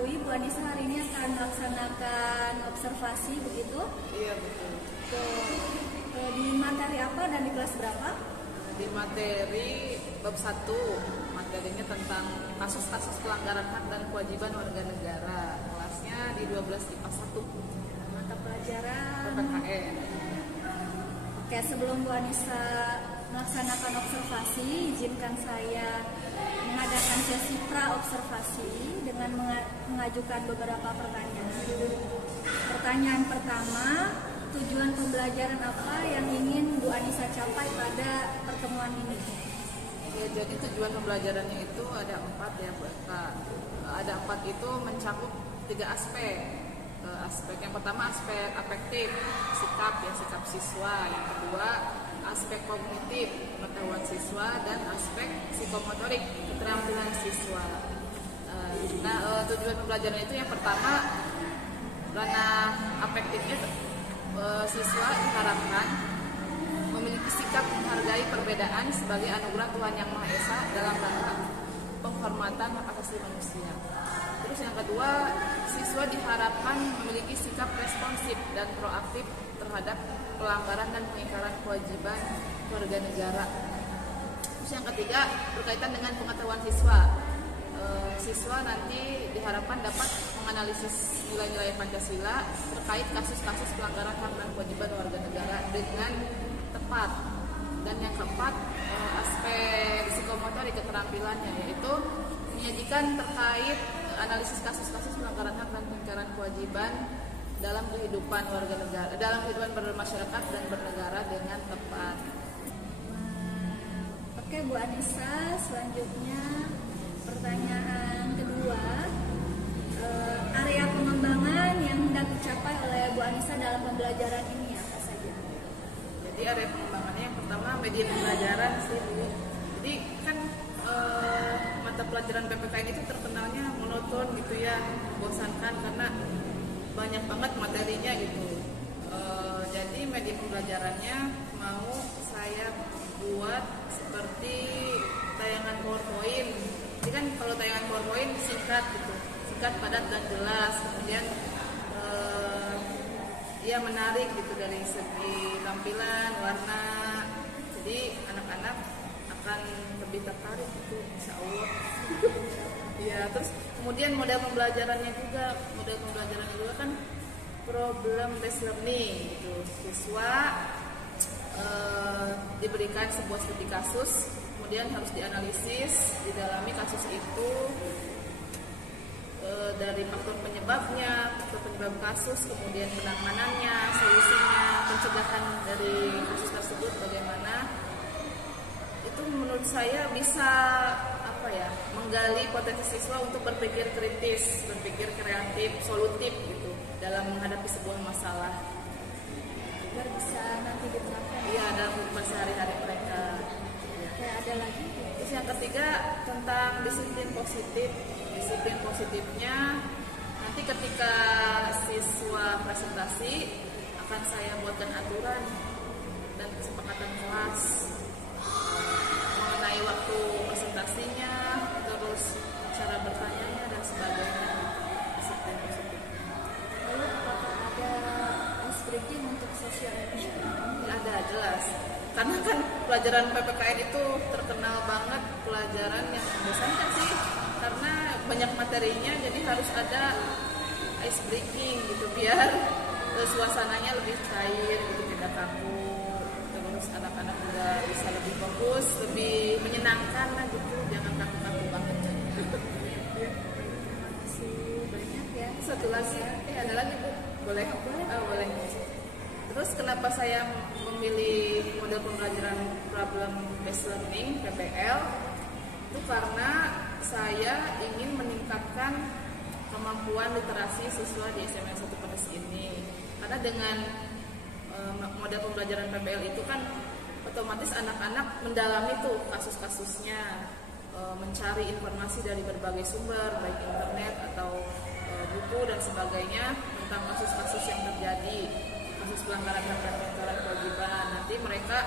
ketahui Bu Anissa hari ini akan melaksanakan observasi, begitu? Iya, betul. Di materi apa dan di kelas berapa? Di materi bab 1, materinya tentang kasus-kasus pelanggaran hak dan kewajiban warga negara. Kelasnya di 12 IPA 1. Mata pelajaran PPKN. Oke, sebelum Bu Anissa melaksanakan observasi, izinkan saya mengadakan sesi pra-observasi dengan mengajukan beberapa pertanyaan. Pertanyaan pertama, tujuan pembelajaran apa yang ingin Bu Anissa capai pada pertemuan ini? Ya, jadi tujuan pembelajarannya itu ada 4 ya, Bu Eka. Ada 4 itu mencakup 3 aspek. Aspek yang pertama aspek afektif, sikap siswa. Yang kedua aspek kognitif, pengetahuan siswa, dan aspek psikomotorik, keterampilan siswa. Tujuan pembelajaran itu yang pertama, ranah afektifnya, siswa diharapkan memiliki sikap menghargai perbedaan sebagai anugerah Tuhan Yang Maha Esa dalam rangka penghormatan hak asasi manusia. Terus yang kedua, siswa diharapkan memiliki sikap responsif dan proaktif terhadap pelanggaran dan pengingkaran kewajiban warga negara. Terus yang ketiga, berkaitan dengan pengetahuan siswa. Siswa nanti diharapkan dapat menganalisis nilai-nilai Pancasila terkait kasus-kasus pelanggaran hak dan kewajiban warga negara dengan tepat. Dan yang keempat, aspek psikomotorik, keterampilannya, yaitu menyajikan terkait analisis kasus-kasus pelanggaran hak dan pengingkaran kewajiban dalam kehidupan warga negara, dalam kehidupan bermasyarakat dan bernegara dengan tepat. Oke, Bu Anissa, selanjutnya pertanyaan kedua, area pengembangan yang hendak dicapai oleh Bu Anissa dalam pembelajaran ini apa saja? Jadi area pengembangannya yang pertama media pembelajaran sih, Bu. Jadi kan mata pelajaran PPKN itu terkenalnya monoton gitu ya, membosankan karena banyak banget materinya gitu. Jadi media pembelajarannya mau saya buat seperti tayangan PowerPoint. Jadi kan kalau tayangan PowerPoint singkat gitu, singkat, padat dan jelas. Kemudian ya menarik gitu dari segi tampilan, warna. Jadi anak-anak akan lebih tertarik gitu, insya Allah. Ya, terus kemudian model pembelajarannya juga kan problem based learning gitu. Siswa diberikan sebuah studi kasus, kemudian harus dianalisis, didalami kasus itu dari faktor penyebabnya, faktor penyebab kasus, kemudian penanganannya, solusinya, pencegahan dari kasus tersebut bagaimana. Itu menurut saya bisa menggali potensi siswa untuk berpikir kritis, berpikir kreatif, solutif gitu dalam menghadapi sebuah masalah. Biar bisa nanti diterapkan. Iya, dalam kehidupan sehari-hari mereka. Ya, ada lagi. Terus yang ketiga tentang disiplin positif. Disiplin positifnya nanti ketika siswa presentasi akan saya buatkan aturan dan kesepakatan kelas mengenai waktu presentasinya, terus cara bertanyanya dan sebagainya. Disiplin positif. Lalu apakah ada ice breaking untuk sosial emosional? Ada, jelas. Karena kan pelajaran PPKN itu terkenal banget pelajaran yang membosankan sih, karena banyak materinya, jadi harus ada ice breaking gitu biar suasananya lebih cair gitu, tidak kaku. Terus anak-anak juga bisa lebih fokus, lebih menyenangkan lah gitu, jangan kaku-kaku banget. Masih banyak ya. Satu lagi, ada lagi Bu, boleh? Boleh. Terus kenapa saya memilih model pembelajaran problem based learning (PBL) itu karena saya ingin meningkatkan kemampuan literasi siswa di SMA 1 Pedes ini. Karena dengan model pembelajaran PBL itu kan otomatis anak-anak mendalami tuh kasus-kasusnya, mencari informasi dari berbagai sumber, baik internet atau buku dan sebagainya tentang kasus-kasus yang terjadi, kasus pelanggaran hak dan pengingkaran kewajiban. Nanti mereka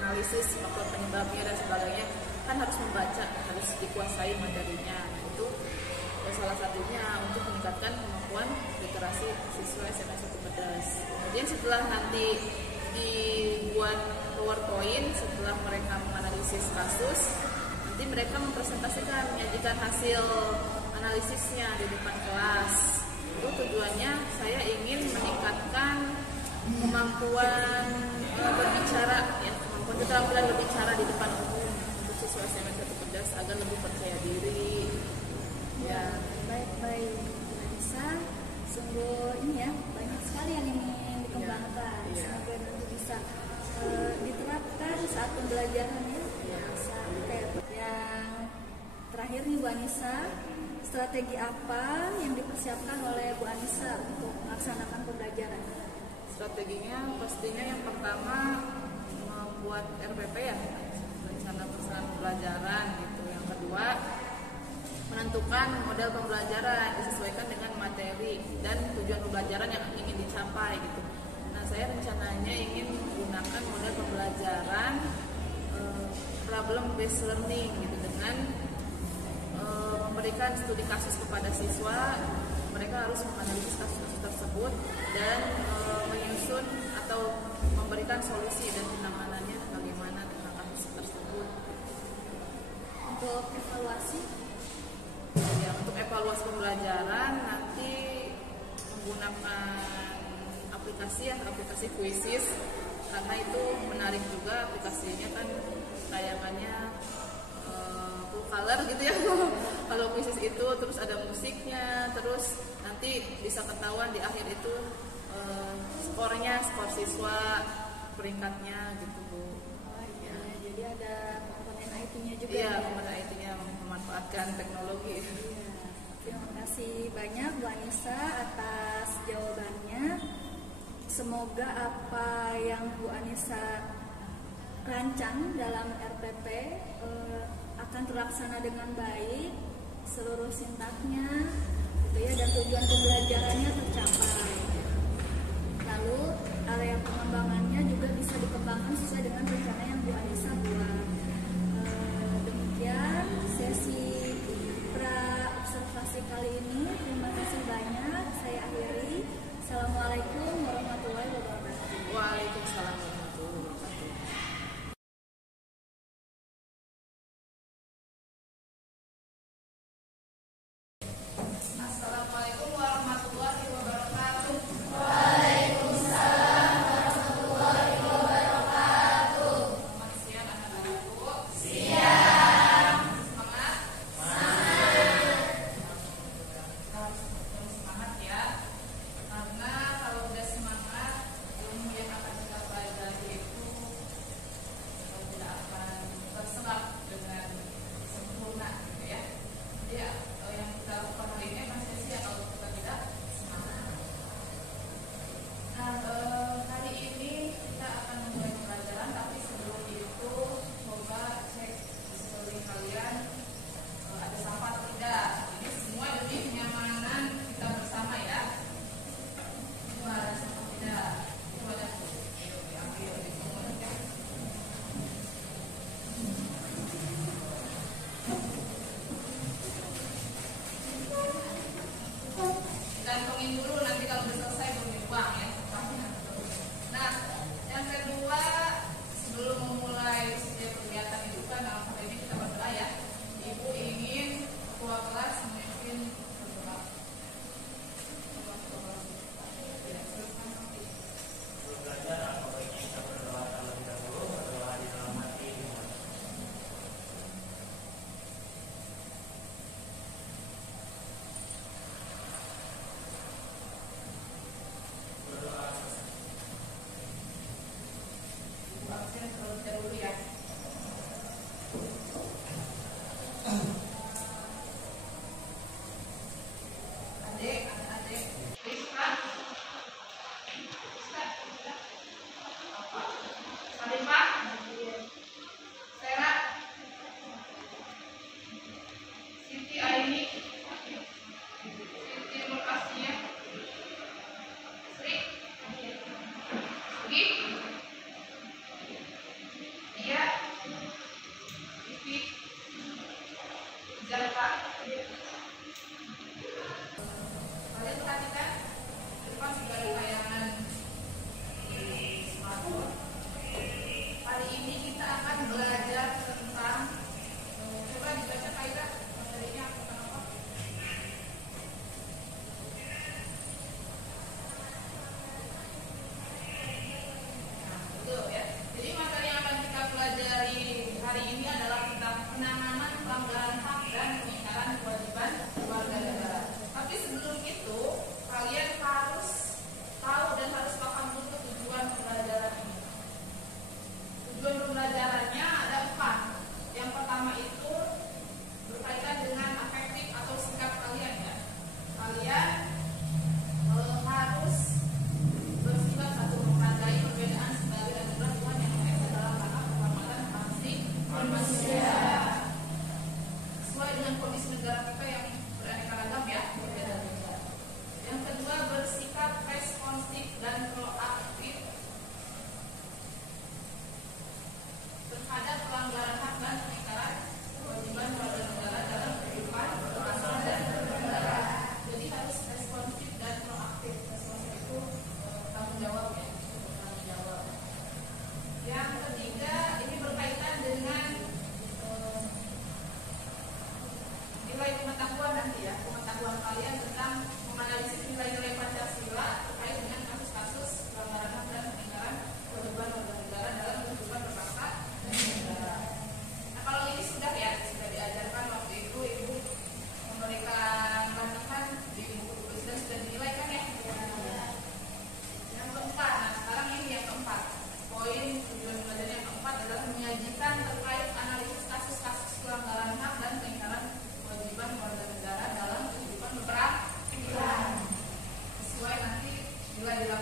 analisis faktor penyebabnya dan sebagainya, kan harus membaca, harus dikuasai materinya. Nah, itu salah satunya untuk meningkatkan kemampuan literasi siswa SMA 1 Pedas. Kemudian setelah nanti dibuat PowerPoint, setelah mereka menganalisis kasus, nanti mereka mempresentasikan, menyajikan hasil analisisnya di depan kelas. Itu tujuannya saya ingin meningkatkan kemampuan berbicara, ya, kemampuan keterampilan berbicara di depan umum untuk siswa SMA 1 Pedas agar lebih percaya diri. Ya, baik bisa, sungguh ini ya, banyak sekali yang ingin dikembangkan. Semoga nanti bisa diterapkan saat pembelajaran ya. Oke. Yang terakhir nih Bu Anissa, strategi apa yang dipersiapkan oleh Bu Anissa untuk melaksanakan pembelajaran? Strateginya pastinya yang pertama membuat RPP ya, rencana pelaksanaan pembelajaran gitu. Yang kedua, menentukan model pembelajaran disesuaikan dengan materi dan tujuan pembelajaran yang ingin dicapai gitu. Nah, saya rencananya ingin menggunakan model pembelajaran problem based learning gitu, dengan memberikan studi kasus kepada siswa. Mereka harus menganalisis kasus-kasus tersebut dan menyusun atau memberikan solusi dan penanganannya bagaimana tentang kasus tersebut. Untuk evaluasi, ya, untuk evaluasi pembelajaran nanti menggunakan aplikasi Quizzes, karena itu menarik juga aplikasinya, kan tayangannya full color gitu ya. Kalau Quizzes itu terus ada musiknya, terus nanti bisa ketahuan di akhir itu skor siswa, peringkatnya gitu Bu. Ya, jadi ada komponen IT-nya juga. Iya, komponen IT-nya memanfaatkan teknologi. Iya. Terima kasih banyak Bu Anissa atas jawabannya. Semoga apa yang Bu Anissa rancang dalam RPP akan terlaksana dengan baik, seluruh sintaknya gitu ya, dan tujuan pembelajarannya tercapai. Lalu area pengembangannya juga bisa dikembangkan sesuai dengan rencana yang Bu Anissa buat. Demikian sesi pra observasi kali ini. Terima kasih banyak. Saya akhiri. Assalamualaikum warahmatullahi wabarakatuh. Waalaikumsalam warahmatullahi wabarakatuh. Assalamualaikum warahmatullahi wabarakatuh. Waalaikumsalam warahmatullahi wabarakatuh. Selamat siang anak-anak.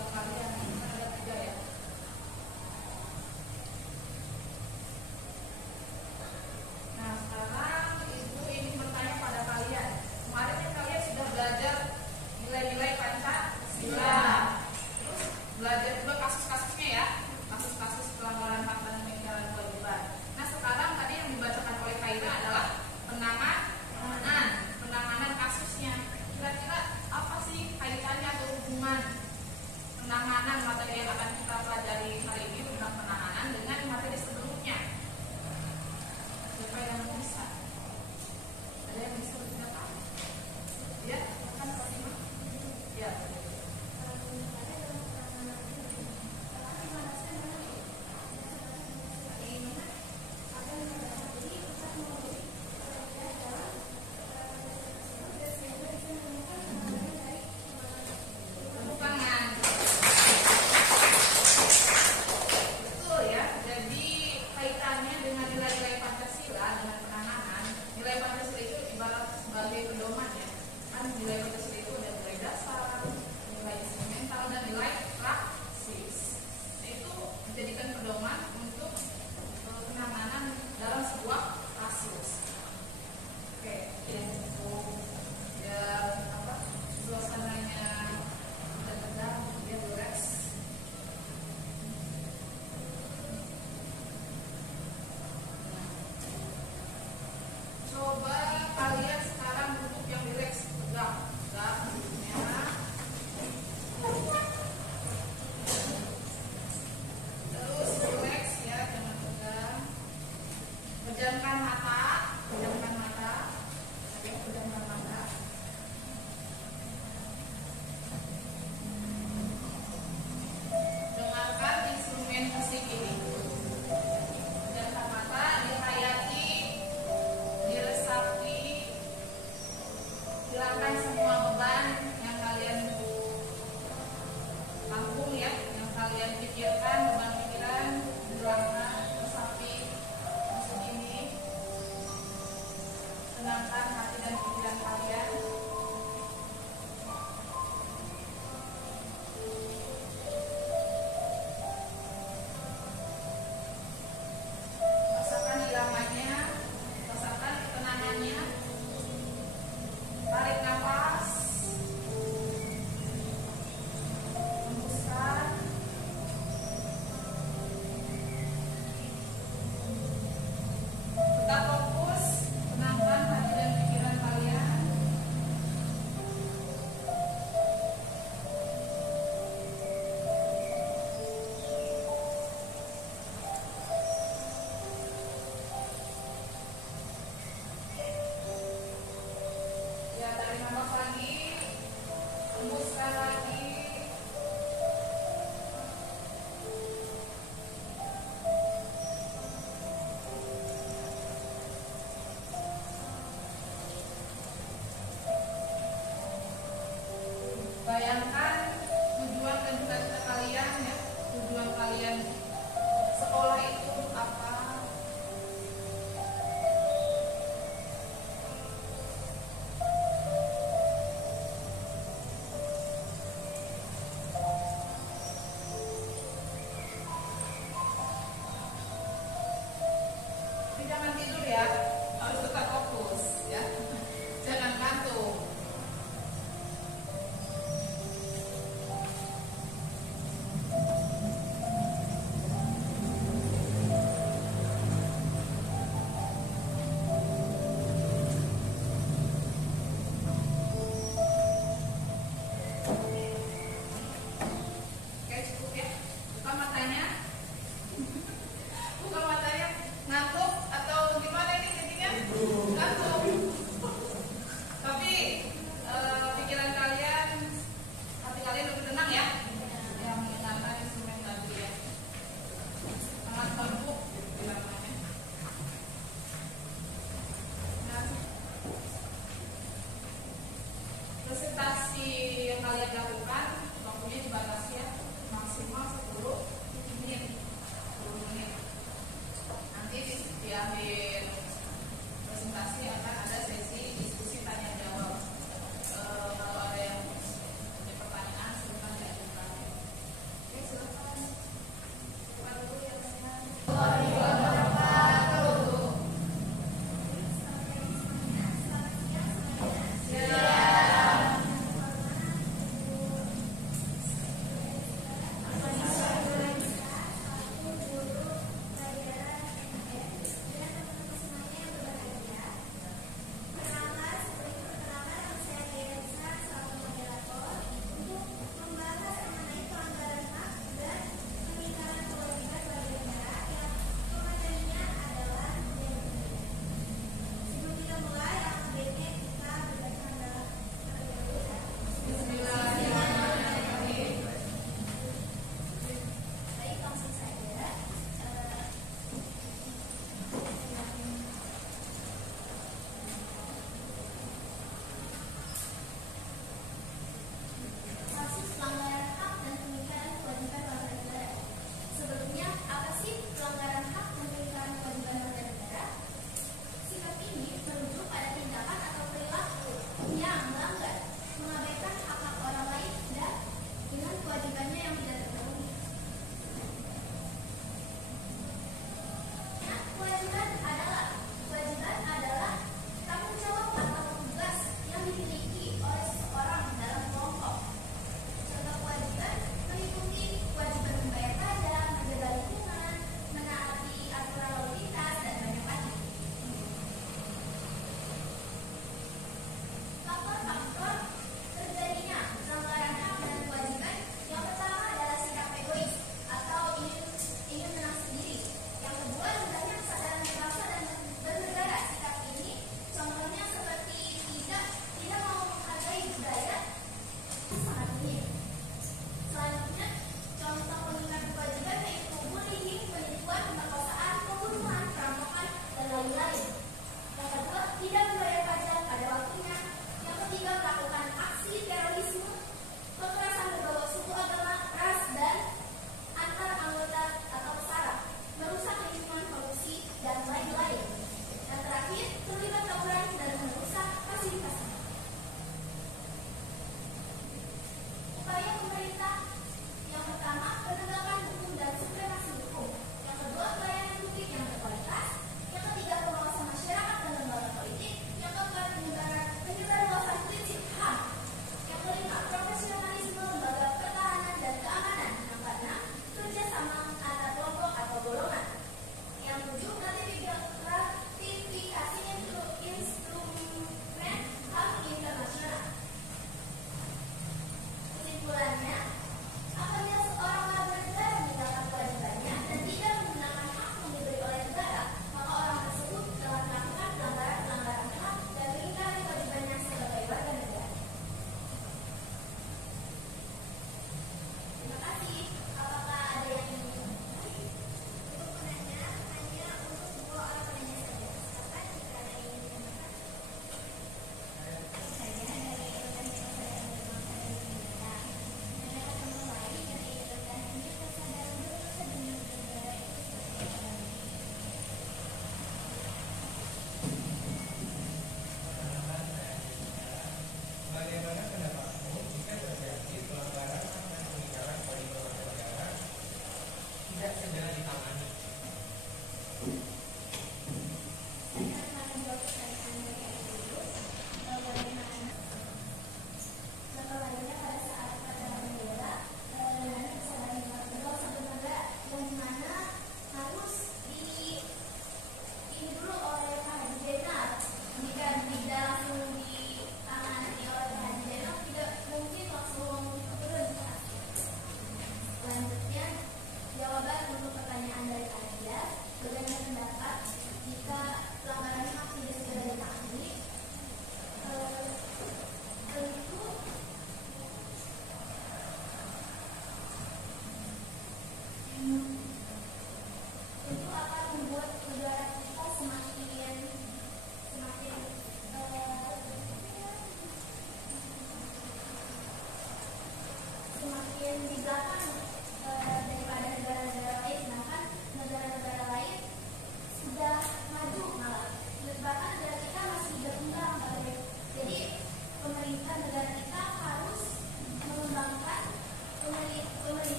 buat kalian. Ada 3 ya. Nah, sekarang Ibu ingin bertanya pada kalian. Kemarin kan kalian sudah belajar nilai-nilai Pancasila. Terus belajar juga kasus-kasusnya ya. Kasus-kasus pelanggaran hak dan peninggalan kewajiban. Nah, sekarang tadi yang dibacakan oleh Kaira adalah penanganan kasusnya. Kira-kira apa sih kaitannya atau hubungan penanganan materi yang akan kita pelajari hari ini tentang penanganan dengan materi sebelumnya? Siapa yang bisa? Ada yang bisa berkata? Ya, kan Fatimah? Ya. Tepuk tangan.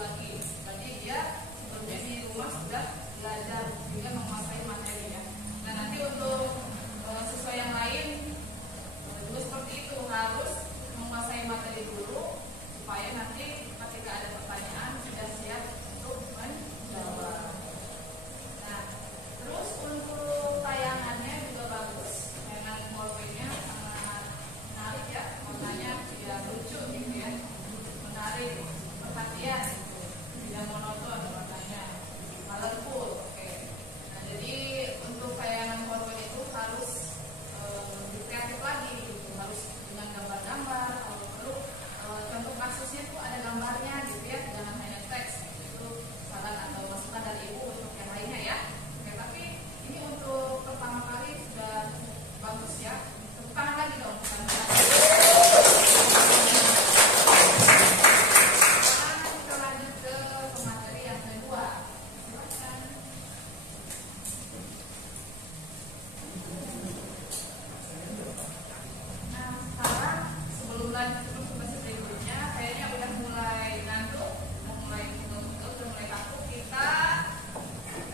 lagi. Jadi dia sebelumnya di rumah sudah belajar hingga menguasai materinya. Nah nanti untuk siswa yang lain juga seperti itu, harus menguasai materi dulu supaya nanti ketika ada pertanyaan sudah siap untuk menjawab. Nah terus untuk tayangannya juga bagus, memang Morphe-nya sangat menarik ya, warnanya ya lucu gitu ya, menarik perhatian, tidak monoton warnanya, colorful. Oke. Nah jadi untuk tayangan Morphe itu harus lebih kreatif lagi gitu, harus dengan gambar-gambar, kalau perlu contoh kasusnya tuh ada gambarnya gitu ya, jangan hanya teks. Itu saran atau masukan dari Ibu untuk yang lainnya ya. Oke, tapi ini untuk pertama kali sudah bagus ya. Tepuk tangan lagi dong. Sekarang kita lanjut ke materi yang kedua. Silakan. Nah, sekarang sebelum lanjut ke tugas berikutnya, kayaknya udah mulai ngantuk, udah mulai ngantuk, udah mulai kaku. Kita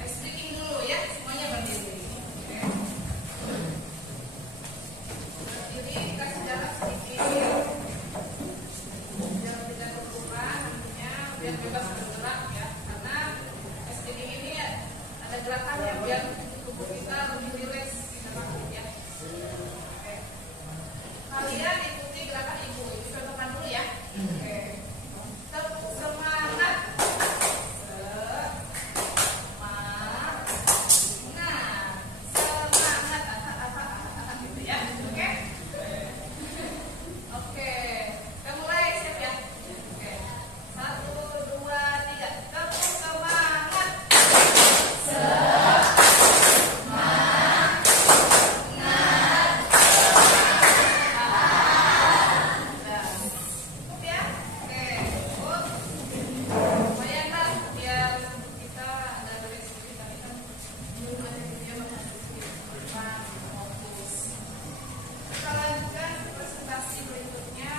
speaking dulu ya, semuanya berdiri. Oke. Berdiri, kasih jarak sedikit, biar tidak bergerak, tentunya biar bebas bergerak ya. Karena speaking ini ya, ada gerakan ya, biar tubuh kita lebih rileks, kita lakukan ya. Oke. Kalian ikuti gerakan Ibu contohkan dulu ya. Oke. Semangat. Semangat gitu ya. Oke. Oke. Kita mulai, siap ya. Oke. 1, 2, 3. Tepuk semangat. Cukup ya? Oke, cukup. Lumayan lah, biar kita ada beres sedikit, tapi kan belum ada video bakal sedikit depan fokus. Kita lanjutkan presentasi berikutnya.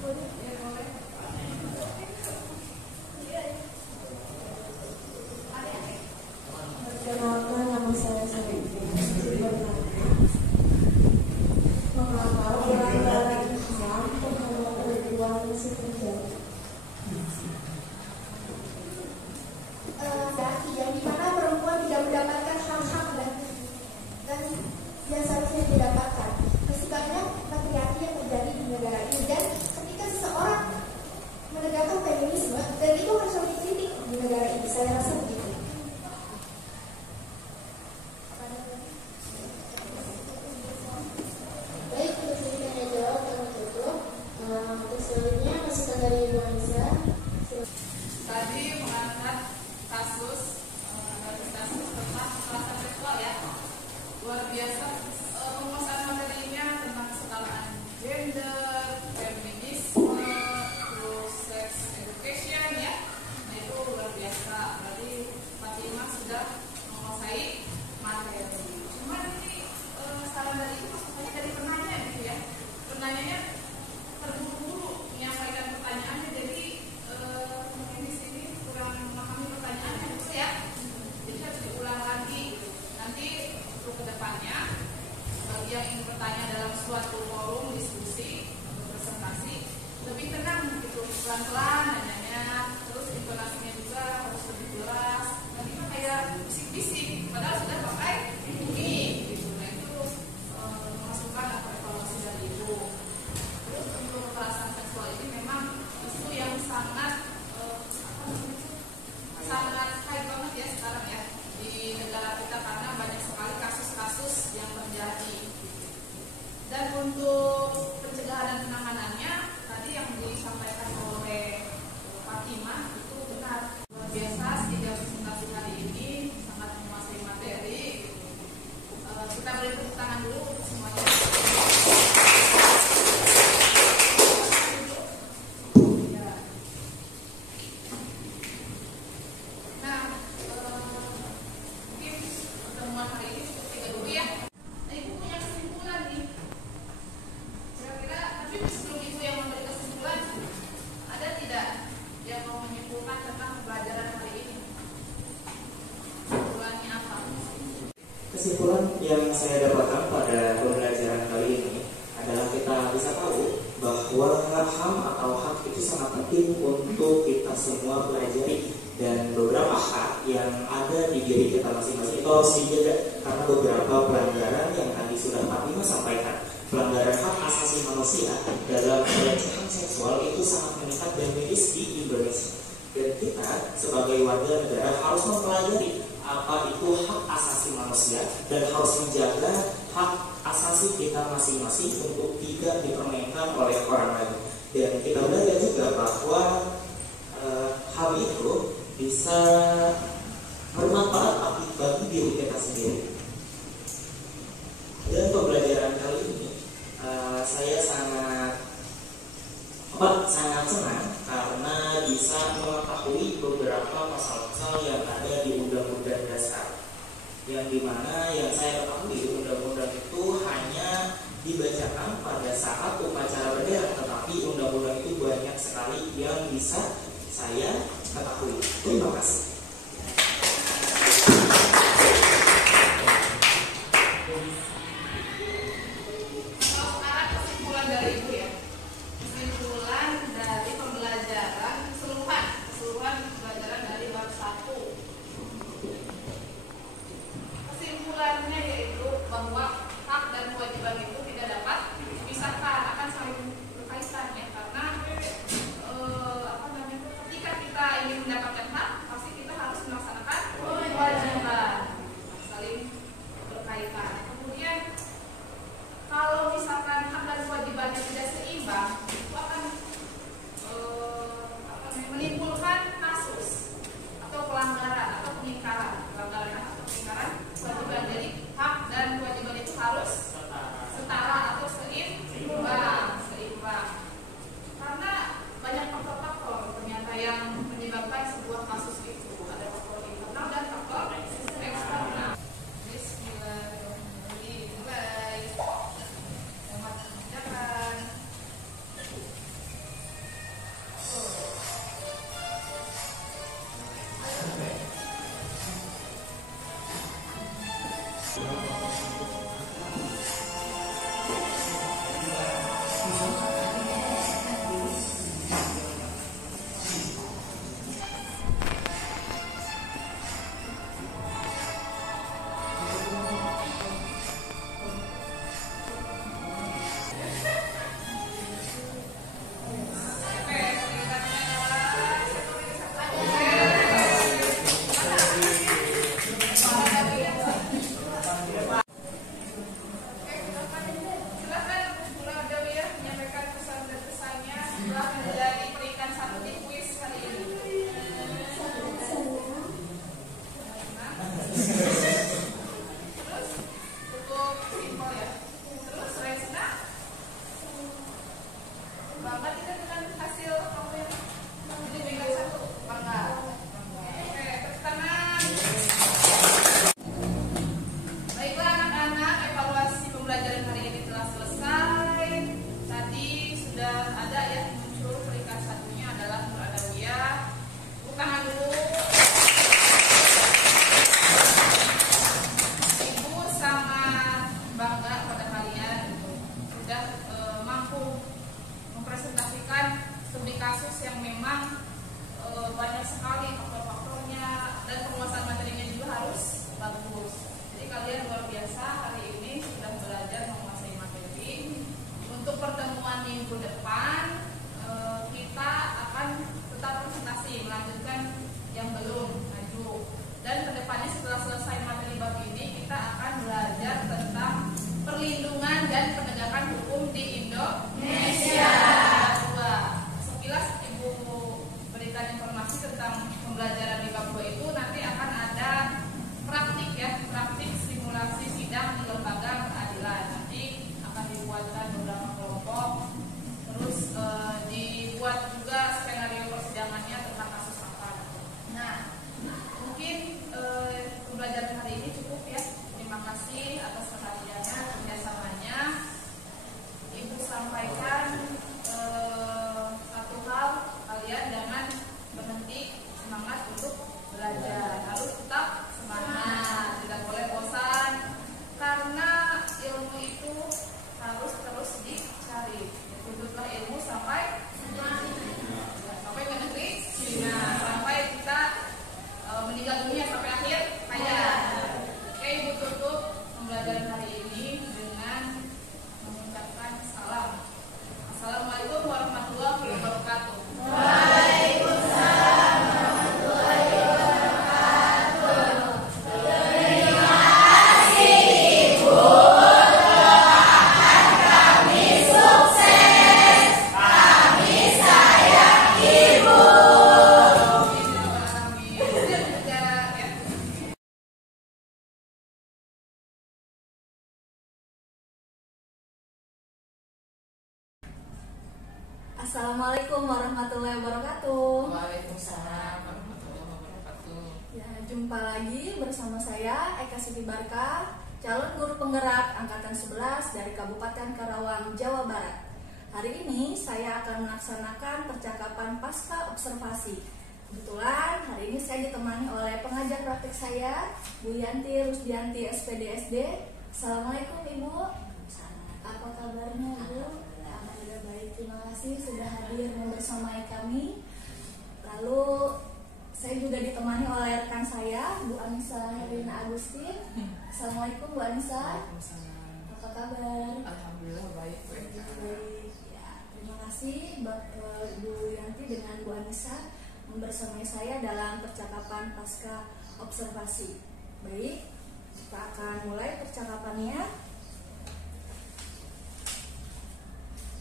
Ya, boleh. Perkenalkan, nama saya Sarifin menghafal pelanggaran Islam penghalang perjuangan sepenjara. Yang dimana perempuan tidak mendapatkan hak-hak dan yang seharusnya didapatkan. Banyak patriarki yang terjadi di negara ini, dan ketika seseorang menegakkan feminisme, dan itu harus dikritik di negara ini, saya rasa begitu. Baik, untuk sedikitnya jawab dan tutup. Untuk selanjutnya masukan dari Ibu Anissa. Tadi mengangkat kasus tentang kekerasan seksual ya, luar biasa. Penguasaan materinya tentang kesetaraan gender, feminisme, terus sex education ya. Nah itu luar biasa. Berarti Fatimah sudah menguasai materi. Cuma nanti saran dari itu maksudnya dari penanya gitu ya. Penanyanya terburu-buru menyampaikan pertanyaannya, jadi mungkin di sini kurang memahami pertanyaannya gitu ya. Jadi harus diulang lagi. Nanti untuk kedepannya bagi yang ingin bertanya dalam suatu forum diskusi atau presentasi, lebih tenang gitu, pelan-pelan nanyanya, terus intonasinya juga harus lebih jelas. Nanti kan kayak bisik-bisik, padahal sudah pakai ini gitu. Nah itu masukan atau evaluasi dari Ibu. Terus untuk kekerasan seksual ini memang isu yang sangat sangat high banget ya sekarang ya di negara kita, karena banyak sekali kasus-kasus yang terjadi. Dan untuk pencegahan dan penanganannya tadi yang disampaikan oleh Fatimah itu benar. Luar biasa, 3 presentasi hari ini sangat menguasai materi. Kita beri tepuk tangan dulu untuk semuanya. Ya. Nah, mungkin pertemuan hari ini cukup 3 dulu ya. Nah, Ibu punya kesimpulan nih. yang saya dapatkan pada pembelajaran kali ini adalah kita bisa tahu bahwa HAM atau hak itu sangat penting untuk kita semua pelajari, dan beberapa hak yang ada di diri kita masing-masing itu harus dijaga karena beberapa pelanggaran yang tadi sudah Pak Bima sampaikan, pelanggaran hak asasi manusia dalam pelecehan seksual itu sangat meningkat dan miris di Indonesia. Dan kita sebagai warga negara harus mempelajari apa itu hak asasi manusia dan harus menjaga hak asasi kita masing-masing untuk tidak dipermainkan oleh orang lain. Dan kita belajar juga bahwa hal itu bisa bermanfaat bagi diri kita sendiri. Dan pembelajaran kali ini saya sangat senang karena bisa mengetahui beberapa pasal-pasal yang ada di Undang-Undang Dasar, yang dimana yang saya ketahui undang-undang itu hanya dibacakan pada saat upacara bendera, tetapi undang-undang itu banyak sekali yang bisa saya ketahui. Terima kasih. Pembelajaran hari ini cukup ya. Terima kasih atas perhatiannya. Kerjasama Assalamualaikum warahmatullahi wabarakatuh. Waalaikumsalam warahmatullahi wabarakatuh. Ya, jumpa lagi bersama saya Eka Siti Barka, calon guru penggerak angkatan 11 dari Kabupaten Karawang, Jawa Barat. Hari ini saya akan melaksanakan percakapan pasca observasi. Kebetulan hari ini saya ditemani oleh pengajar praktik saya, Bu Yanti Rusdianti SPDSD. Assalamualaikum Ibu. Apa kabarnya Bu? Alhamdulillah baik, terima kasih sudah hadir membersamai kami. Lalu saya juga ditemani oleh rekan saya, Bu Anissa Herlina Agustin. Assalamualaikum Bu Anissa. Waalaikumsalam. Apa kabar? Alhamdulillah baik Bu Eka. Baik. Ya, terima kasih Bu Yanti dengan Bu Anissa membersamai saya dalam percakapan pasca observasi. Baik, kita akan mulai percakapannya.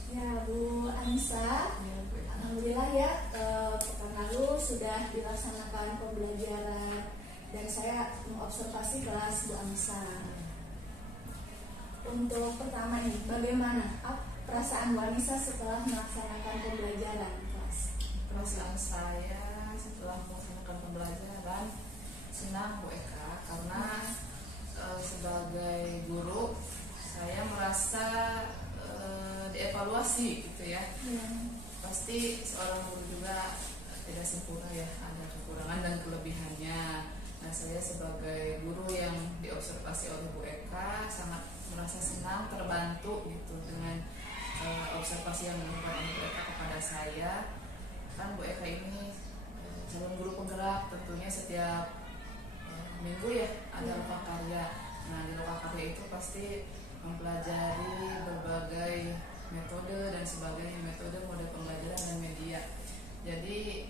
Ya, Bu Anissa, Ya, Bu Eka. alhamdulillah ya, pekan lalu sudah dilaksanakan pembelajaran dan saya mengobservasi kelas Bu Anissa. Untuk pertama nih, bagaimana perasaan Bu Anissa setelah melaksanakan pembelajaran kelas? Perasaan saya setelah melaksanakan pembelajaran senang Bu Eka, karena sebagai guru saya merasa dievaluasi gitu ya. Pasti seorang guru juga tidak sempurna ya, ada kekurangan dan kelebihannya. Nah, saya sebagai guru yang diobservasi oleh Bu Eka sangat merasa senang, terbantu gitu dengan observasi yang dilakukan oleh Bu Eka kepada saya. Kan Bu Eka ini calon guru penggerak, tentunya setiap minggu ya ada lokakarya. Nah, di lokakarya itu pasti mempelajari berbagai metode dan sebagainya, metode mode pembelajaran dan media. Jadi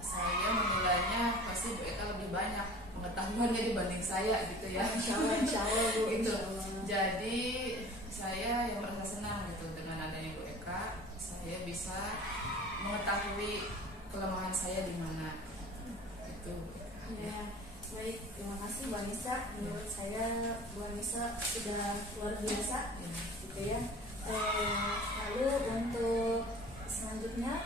saya menilainya pasti Bu Eka lebih banyak pengetahuannya dibanding saya gitu ya. Insya Allah Bu. Gitu. Insya Allah. Jadi saya yang merasa senang gitu dengan adanya Bu Eka, saya bisa mengetahui kelemahan saya di mana. Itu. Ya, baik, terima kasih Bu Anissa. Menurut saya Bu Anissa sudah luar biasa, Ya. gitu ya. Lalu untuk selanjutnya,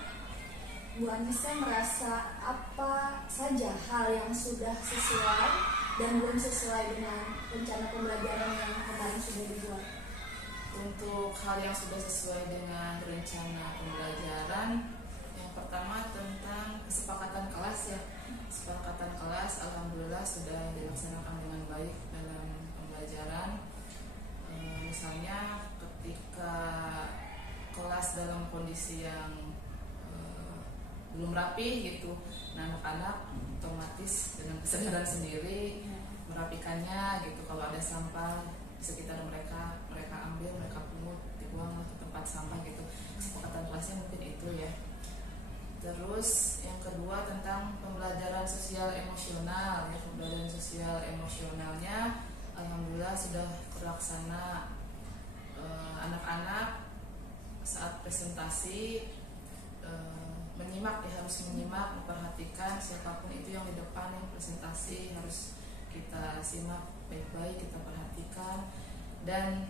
Bu Anissa merasa apa saja hal yang sudah sesuai dan belum sesuai dengan rencana pembelajaran yang kemarin sudah dibuat? Untuk hal yang sudah sesuai dengan rencana pembelajaran, yang pertama tentang kesepakatan kelas ya. Kesepakatan kelas alhamdulillah sudah dilaksanakan dengan baik dalam pembelajaran. Misalnya ketika kelas dalam kondisi yang belum rapi gitu, nah anak-anak otomatis dengan kesadaran sendiri merapikannya gitu. Kalau ada sampah di sekitar mereka ambil, mereka pungut, dibuang ke tempat sampah gitu. Kesepakatan kelasnya mungkin itu ya. Terus yang kedua tentang pembelajaran sosial emosional ya. Pembelajaran sosial emosionalnya alhamdulillah sudah terlaksana. Anak-anak saat presentasi menyimak ya, harus menyimak, memperhatikan siapapun itu yang di depan yang presentasi, harus kita simak baik-baik, kita perhatikan. Dan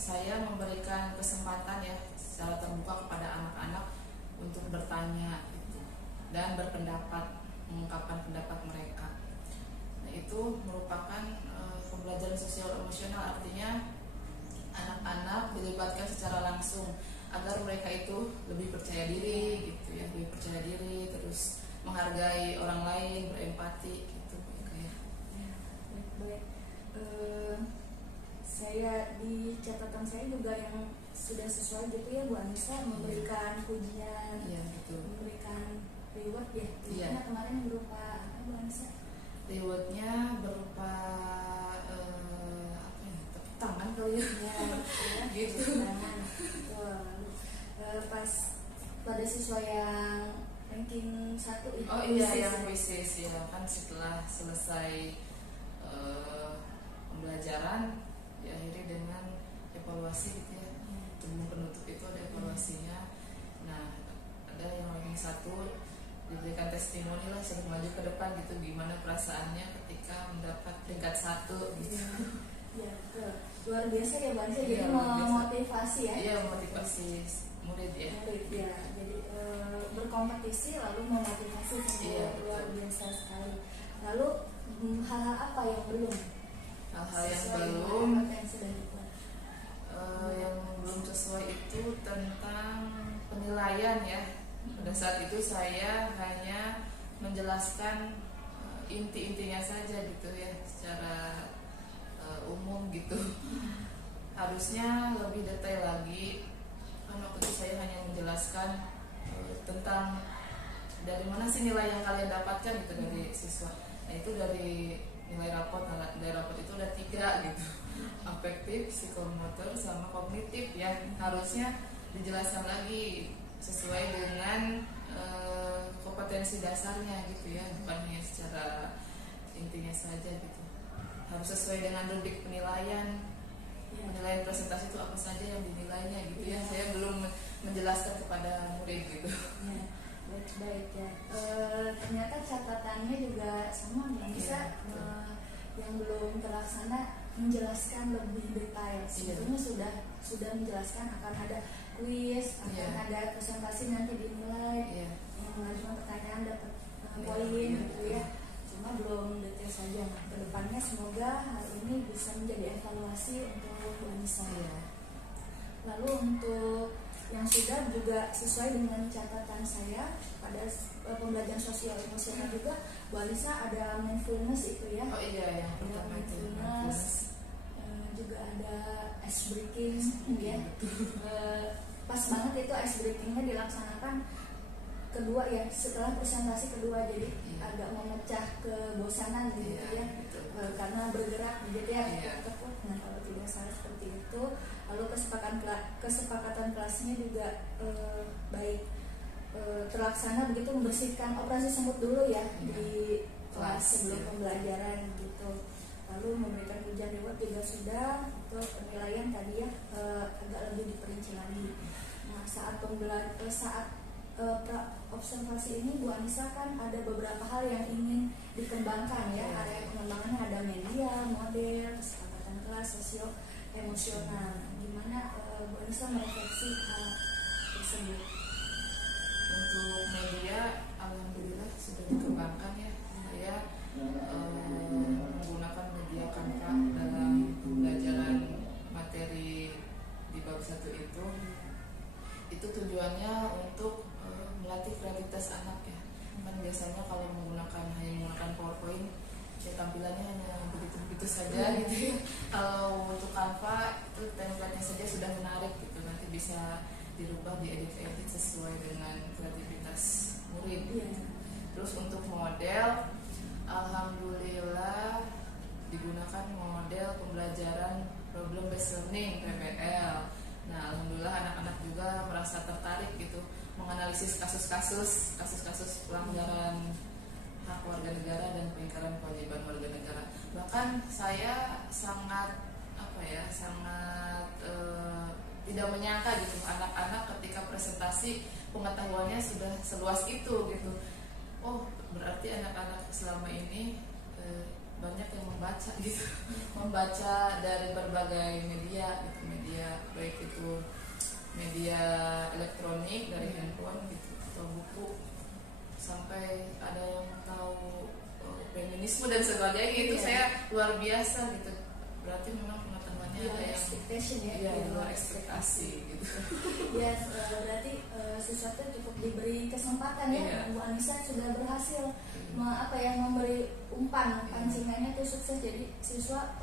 saya memberikan kesempatan ya secara terbuka kepada anak-anak untuk bertanya gitu, dan berpendapat, mengungkapkan pendapat mereka. Nah, itu merupakan pembelajaran sosial emosional, artinya anak-anak dilibatkan secara langsung agar mereka itu lebih percaya diri gitu ya, lebih percaya diri, terus menghargai orang lain, berempati gitu kayak. Baik. Saya di catatan saya juga yang sudah sesuai gitu ya Bu Anissa, memberikan pujian, Iya betul. memberikan reward ya. Iya. Karena kemarin berupa apa Bu Anissa? Rewardnya berupa apa ya, tepuk tangan kali ya. Ya, Gitu. tangan. Pas pada siswa yang ranking 1 itu. Oh iya, yang wisis ya, kan setelah selesai pembelajaran diakhiri dengan evaluasi gitu ya. Sebelum penutup itu ada evaluasinya. Nah, ada yang ranking 1 diberikan testimoni lah sebelum maju ke depan gitu, gimana perasaannya ketika mendapat peringkat 1 gitu. Ya, betul. Luar biasa ya Bu Anissa, jadi Iya, luar biasa. memotivasi ya. Iya, motivasi murid ya. Murid ya. Jadi berkompetisi lalu memotivasi Iya, sungguh luar betul. biasa sekali. Lalu hal-hal apa yang belum Hal-hal yang sesuai dengan belum apa yang sudah dibuat? yang belum sesuai itu tentang penilaian ya. Pada saat itu saya hanya menjelaskan inti-intinya saja gitu ya, secara umum gitu. Harusnya lebih detail lagi. Kan waktu itu saya hanya menjelaskan tentang dari mana sih nilai yang kalian dapatkan gitu dari siswa. Nah itu dari nilai rapot. Nah, dari rapot itu ada 3 gitu, afektif, psikomotor, sama kognitif ya. Harusnya dijelaskan lagi sesuai dengan kompetensi dasarnya gitu ya, bukan hanya secara intinya saja gitu. Harus sesuai dengan rubrik penilaian. Penilaian presentasi itu apa saja yang dinilainya gitu ya. Saya belum menjelaskan kepada murid gitu. Ya, baik ya. Ternyata catatannya juga sama, nggak bisa yang belum terlaksana menjelaskan lebih detail. Sebetulnya sudah menjelaskan akan ada kuis, akan ada presentasi nanti dinilai, yang mengajukan pertanyaan dapat poin gitu ya. Cuma belum detail saja. Nah, kedepannya semoga hal ini bisa menjadi evaluasi untuk Bu Anissa. Lalu untuk yang sudah juga sesuai dengan catatan saya pada pembelajaran sosial emosional juga, Bu Anissa ada mindfulness itu ya. Oh iya, yang pertama itu mindfulness. Juga ada ice breaking ya. Pas banget itu ice breakingnya dilaksanakan kedua ya, setelah presentasi kedua, jadi agak memecah kebosanan gitu ya, karena bergerak gitu ya. Nah kalau tidak salah seperti itu. Lalu kesepakatan kelasnya juga baik, terlaksana begitu, membersihkan operasi semut dulu ya di kelas sebelum pembelajaran gitu. Lalu memberikan ujian reward juga sudah. Untuk penilaian tadi ya agak lebih diperinci lagi. Nah saat observasi ini Bu Anissa kan ada beberapa hal yang ingin dikembangkan ya. Area pengembangannya ada media, model, kesepakatan kelas, sosio emosional. Gimana Bu Anissa merefleksi hal tersebut? Untuk media, alhamdulillah sudah dikembangkan ya. Saya menggunakan media Canva dalam pembelajaran materi di bab 1 itu. Itu tujuannya untuk melatih kreativitas anak ya. Kan biasanya kalau hanya menggunakan PowerPoint, ya tampilannya hanya begitu-begitu saja gitu ya. Kalau untuk Canva itu template-nya saja sudah menarik gitu. Nanti bisa dirubah, diedit sesuai dengan kreativitas murid. Terus untuk model, alhamdulillah digunakan model pembelajaran problem based learning (PBL). Nah, alhamdulillah anak-anak juga merasa tertarik gitu menganalisis kasus-kasus pelanggaran hak warga negara dan pengingkaran kewajiban warga negara. Bahkan saya sangat tidak menyangka gitu anak-anak ketika presentasi pengetahuannya sudah seluas itu gitu. Oh, berarti anak-anak selama ini banyak yang membaca gitu. Membaca dari berbagai media gitu, baik itu media elektronik dari handphone gitu atau buku, sampai ada yang tahu feminisme dan sebagainya gitu. Saya luar biasa gitu. Berarti memang pengetahuannya ada yang expectation ya, luar ekspektasi gitu. Ya, berarti siswa itu cukup diberi kesempatan ya. Bu Anissa sudah berhasil memberi umpan singkatnya itu sukses. Jadi siswa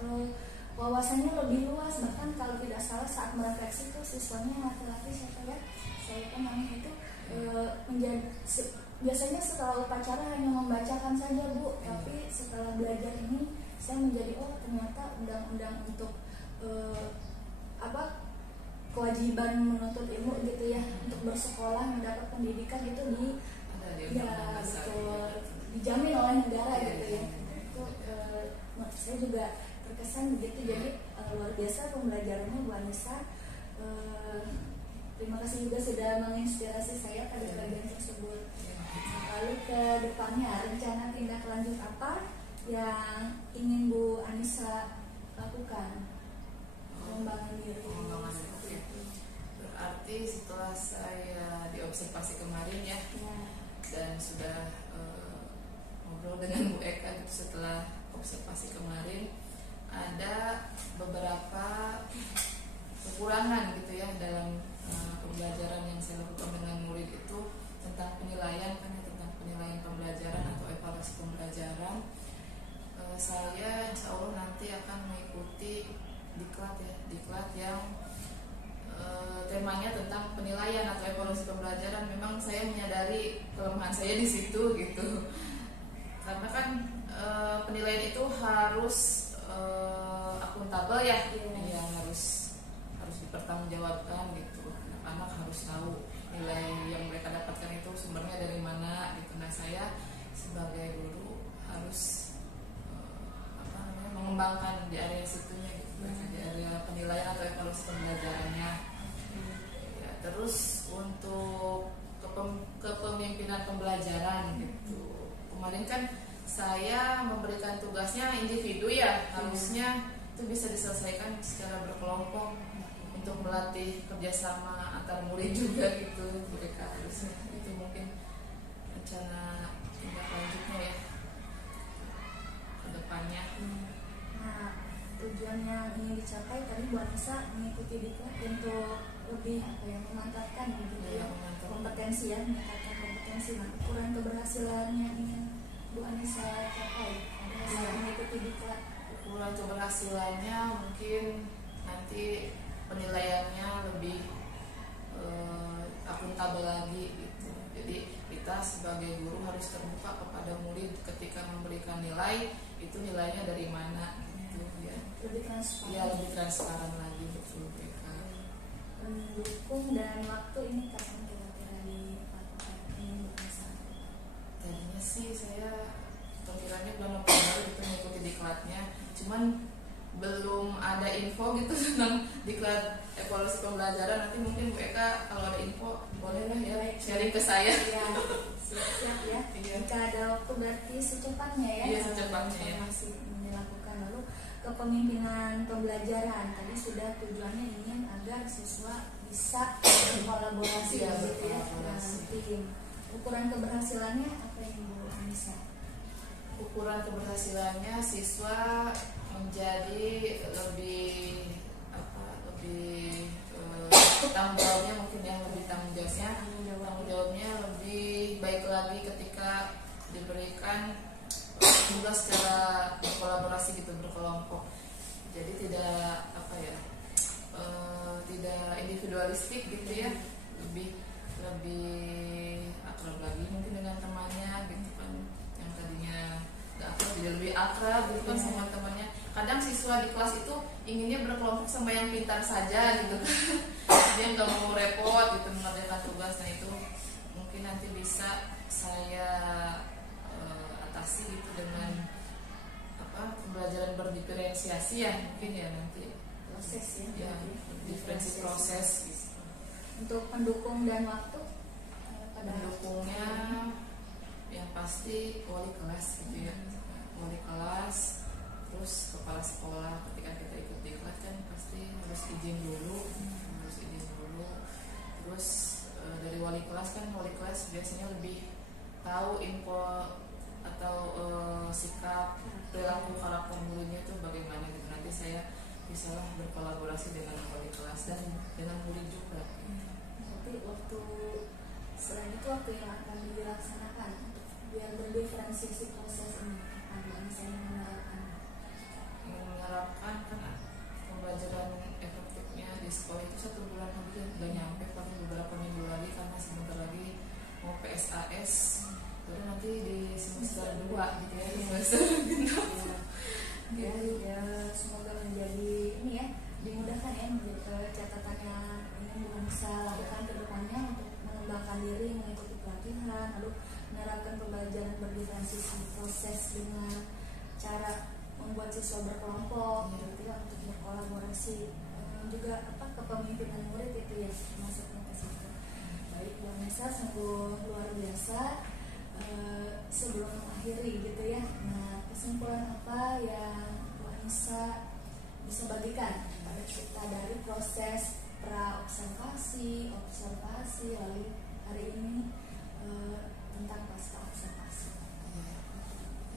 wawasannya lebih luas. Bahkan kalau tidak salah saat merefleksi itu siswanya laki-laki siapa ya, saya kan namanya itu menjadi biasanya setelah upacara hanya membacakan saja Bu, tapi setelah belajar ini saya menjadi ternyata undang-undang untuk kewajiban menuntut ilmu gitu ya, untuk bersekolah mendapat pendidikan itu dijamin oleh negara gitu ya. Itu saya juga terkesan begitu. Jadi luar biasa pembelajarannya Bu Anissa. Terima kasih juga sudah menginspirasi saya pada bagian tersebut. Lalu ke depannya rencana tindak lanjut apa yang ingin Bu Anissa lakukan? Pengembangan diri. berarti setelah saya diobservasi kemarin ya, dan sudah ngobrol dengan Bu Eka gitu, setelah observasi kemarin ada beberapa kekurangan gitu ya dalam pembelajaran yang saya lakukan dengan murid itu tentang penilaian, kan ya, tentang penilaian pembelajaran atau evaluasi pembelajaran. Saya insya Allah nanti akan mengikuti diklat yang temanya tentang penilaian atau evaluasi pembelajaran. Memang saya menyadari kelemahan saya di situ gitu, karena kan penilaian itu harus akuntabel ya, ya harus dipertanggungjawabkan gitu. Anak-anak harus tahu nilai yang mereka dapatkan itu sumbernya dari mana gitu. Nah, saya sebagai guru harus mengembangkan di area situnya gitu, di area penilaian atau evaluasi pembelajarannya. Ya, terus untuk kepemimpinan pembelajaran gitu. Kemarin kan saya memberikan tugasnya individu ya, harusnya itu bisa diselesaikan secara berkelompok untuk melatih kerjasama antar murid juga gitu. Mereka harusnya itu mungkin rencana tindak lanjutnya ya ke depannya. Nah, tujuan yang ingin dicapai tadi Bu Anissa mengikuti diklat untuk lebih memantapkan gitu ya, kompetensi ya, meningkatkan kompetensi. Nah, ukuran keberhasilannya ingin Bu Anissa capai adalah mengikuti diklat. Ukuran keberhasilannya mungkin nanti penilaiannya lebih akuntabel lagi gitu. Jadi kita sebagai guru harus terbuka kepada murid ketika memberikan nilai, itu nilainya dari mana gitu ya. Lebih transparan. Ya, lebih transparan lagi, betul mereka. Mendukung dan waktu ini kapan kira-kira dilakukan ini Bu Anissa? Tadinya sih saya perkiranya bulan November itu mengikuti diklatnya, cuman belum ada info gitu tentang diklat evaluasi pembelajaran. Nanti mungkin Bu Eka kalau ada info boleh lah ya sharing ke saya. Iya, siap ya. Jika ada waktu berarti secepatnya ya. Iya, secepatnya ya. Masih dilakukan. Lalu kepemimpinan pembelajaran tadi sudah tujuannya ingin agar siswa bisa berkolaborasi Ya, gitu ya dengan berkolaborasi. tim. Ukuran keberhasilannya apa yang Bu Anissa? Ukuran keberhasilannya siswa menjadi lebih tanggung jawabnya, mungkin yang lebih tanggung jawabnya lebih baik lagi ketika diberikan tugas secara berkolaborasi gitu, berkelompok. Jadi tidak tidak individualistik gitu ya, lebih akrab lagi mungkin dengan temannya gitu kan, yang tadinya gak akrab jadi lebih akrab gitu kan sama temannya. Kadang siswa di kelas itu inginnya berkelompok sama yang pintar saja gitu kan, dia nggak mau repot gitu mengerjakan tugas. Nah, itu mungkin nanti bisa saya atasi gitu dengan pembelajaran berdiferensiasi ya, mungkin ya nanti Proses ya, diferensi proses gitu. Untuk pendukung dan waktu Pendukungnya yang pasti wali kelas gitu ya, wali kelas, terus kepala sekolah. Ketika kita ikut diklat kan pasti harus izin dulu, terus dari wali kelas kan, wali kelas biasanya lebih tahu info atau sikap perilaku karakter muridnya itu bagaimana gitu. Nanti saya bisa berkolaborasi dengan wali kelas dan dengan murid juga. Tapi waktu selain itu waktu yang akan dilaksanakan biar berdiferensiasi proses ini apa saya menerapkan kan pembelajaran efektifnya di sekolah itu 1 bulan lebih udah nyampe, paling beberapa minggu lagi karena sebentar lagi mau PSAS, baru nanti di semester 2 gitu ya, di semester ya semoga menjadi ini ya, dimudahkan ya menjadi catatannya ini bisa lakukan ke depannya untuk mengembangkan diri, mengikuti pelatihan, lalu menerapkan pembelajaran berdiferensiasi proses dengan cara membuat siswa berkelompok gitu ya, untuk berkolaborasi, juga kepemimpinan murid itu ya masuknya ke situ. Baik Bu Anissa, sungguh luar biasa. Sebelum mengakhiri gitu ya, nah kesimpulan apa yang Bu Anissa bisa bagikan pada kita dari proses pra observasi, lalu hari ini tentang pasca observasi.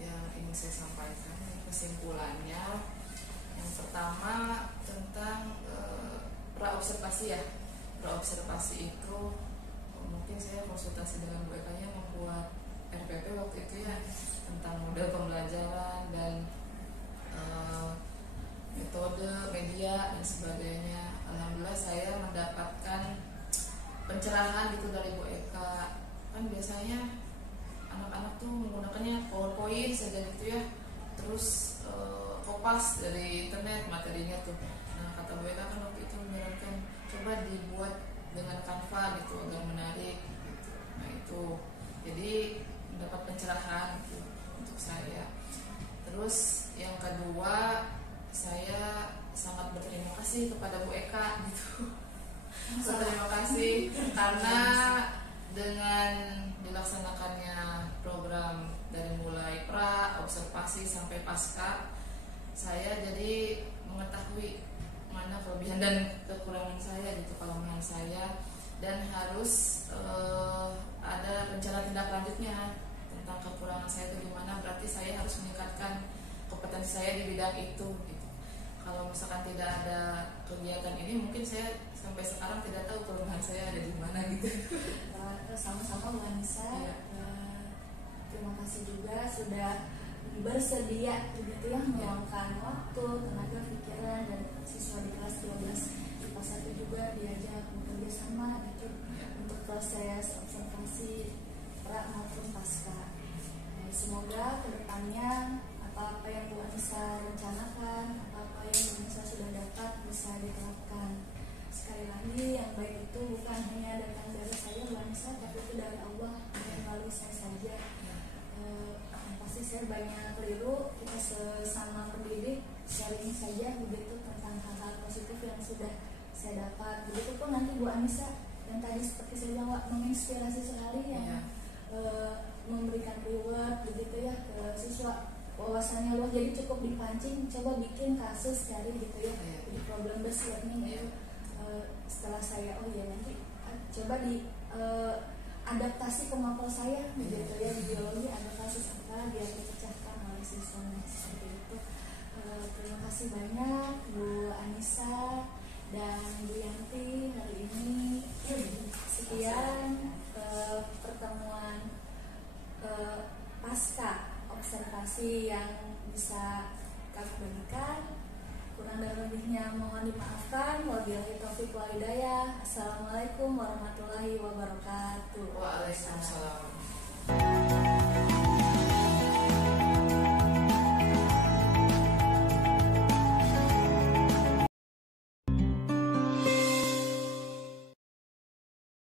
Yang ingin saya sampaikan kesimpulannya, yang pertama tentang pra-observasi ya. Pra-observasi itu mungkin saya konsultasi dengan Bu Eka-nya membuat RPP waktu itu ya, tentang model pembelajaran dan metode, media dan sebagainya. Alhamdulillah saya mendapatkan pencerahan gitu dari Bu Eka. Kan biasanya anak-anak tuh menggunakannya PowerPoint saja gitu ya, terus kopas dari internet materinya tuh. Nah kata Bu Eka kan waktu itu menyarankan coba dibuat dengan Canva gitu agar menarik gitu. Nah itu jadi mendapat pencerahan gitu untuk saya. Terus yang kedua, saya sangat berterima kasih kepada Bu Eka gitu. Berterima kasih karena dengan dilaksanakannya program dari mulai pra, observasi sampai pasca, saya jadi mengetahui mana kelebihan dan kekurangan saya gitu, kelemahan saya, dan harus ada rencana tindak lanjutnya tentang kekurangan saya itu di mana. Berarti saya harus meningkatkan kompetensi saya di bidang itu gitu. Kalau misalkan tidak ada kegiatan ini, mungkin saya sampai sekarang tidak tahu kelemahan saya ada di mana gitu. Sama-sama Bu Anissa. Iya. Terima kasih juga sudah bersedia begitu ya meluangkan waktu, tenaga pikiran, dan siswa di kelas 12 IPA 1 juga diajak bekerja sama gitu untuk proses observasi pra maupun pasca. Semoga kedepannya apa-apa yang Bu Anissa rencanakan, apa-apa yang Bu Anissa sudah dapat bisa diterapkan. Sekali lagi, yang baik itu bukan hanya datang dari saya Bu Anissa, tapi itu dari Allah, bukan melalui saya saja. Pasti saya banyak keliru, kita sesama pendidik sharing saja begitu tentang hal-hal positif yang sudah saya dapat. Begitu pun nanti Bu Anissa yang tadi seperti saya bilang menginspirasi sekali yang memberikan reward begitu ya ke siswa, wawasannya luas, jadi cukup dipancing, coba bikin kasus cari gitu ya, jadi problem based learning gitu. Setelah saya nanti coba di adaptasi kemampuan saya gitu ya, di biologi ada kasus apa biar dipecahkan oleh siswanya seperti itu. Terima kasih banyak Bu Anissa dan Bu Yanti hari ini. Sekian pertemuan pasca observasi yang bisa kami bagikan. Kurang dan lebihnya mohon dimaafkan. Wabillahi taufiq wal hidayah. Assalamualaikum warahmatullahi wabarakatuh. Waalaikumsalam.